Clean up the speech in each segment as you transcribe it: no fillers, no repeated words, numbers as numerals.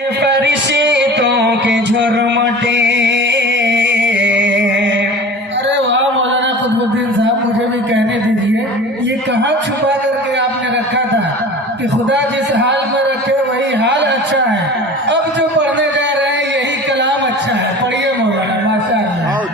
فرشتوں کے جھرمٹے. ارے واہ مولانا قطب الدین صاحب، مجھے بھی کہنے دیجئے، یہ کہاں چھپا کر کے آپ نے رکھا تھا کہ خدا جس حال میں رکھے وہی حال اچھا ہے؟ اب جو پڑھنے جا رہے ہیں یہی کلام اچھا ہے، پڑھیے مولانا. ماشاء اللہ.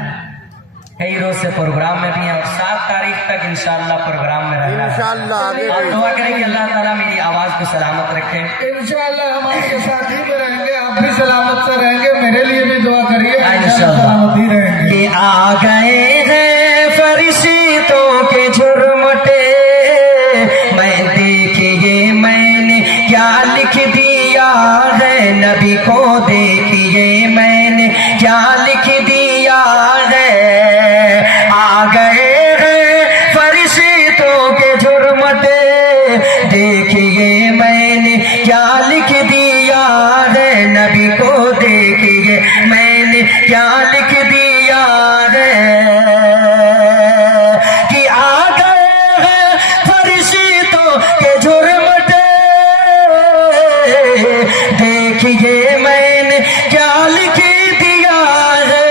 کئی روز سے پروگرام میں بھی ہیں اور 7 تاریخ تک انشاءاللہ پروگرام میں رہنا ہے. آپ دعا کریں کہ اللہ تعالیٰ میری آواز کو سلامت رکھے. انشاءاللہ ہم آپ کے ساتھ ہی میں رہیں گے، آپ بھی سلامت سے رہیں گے. میرے لیے بھی دعا کریے، انشاءاللہ سلامت ہی رہیں گے. کہ آ گئے ہیں فرشتوں کے جھرمٹے. میں دیکھیے میں نے کیا لکھ دیا ہے، نبی کو دیکھیے میں نے کیا لکھ دیا ہے. آ گئے ہیں فرشتوں کے جھرمٹے، دیکھیے میں نے کیا لکھ دیا ہے، نبی کو دیکھیے میں نے کیا لکھ دیا ہے. کہ آ گئے ہیں فرشتوں کے جھرمٹے، دیکھیے میں نے کیا لکھ دیا ہے.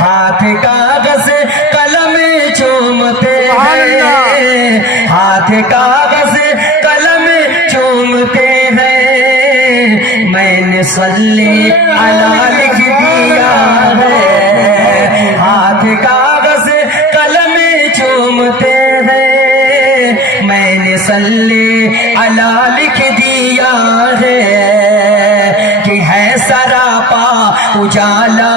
ہاتھ کاغذ قلم چومتے ہیں، ہاتھ کاغذ قلم چومتے ہیں. میں نے صلی علی لکھ دیا ہے، ہاتھ کاغذ قلم چومتے ہیں. میں نے صلی علی لکھ دیا ہے. کہ ہے سراپا اجالا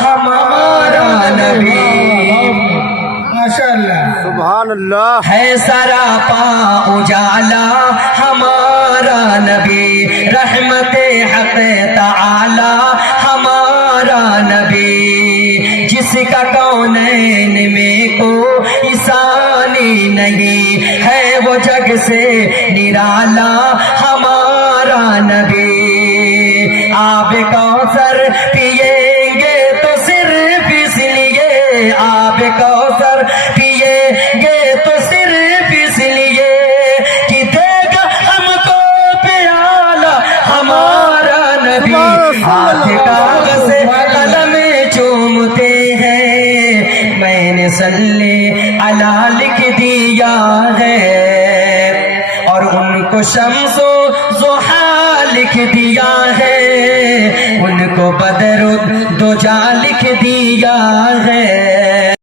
ہمارا نبی. ماشاء اللہ. سبحان اللہ. ہے سراپا اجالا ہمارا نبی، رحمت حق تعالی ہمارا نبی. جس کا کونین میں کوئی ثانی نہیں ہے، وہ جگ سے نرالا ہمارا نبی. آب کوثر پیئیں گے تو صرف اس لیے، آب کوثر پیئیں گے تو صرف اس لیے کہ دے گا ہم کو پیالہ ہمارا نبی. ہاتھ کاغذ قلم چومتے ہیں، میں نے صلی علی لکھ دیا ہے. اور ان کو شمس و ضحیٰ لکھ دیا ہے، ان کو بدر و دجا لکھ دیا ہے.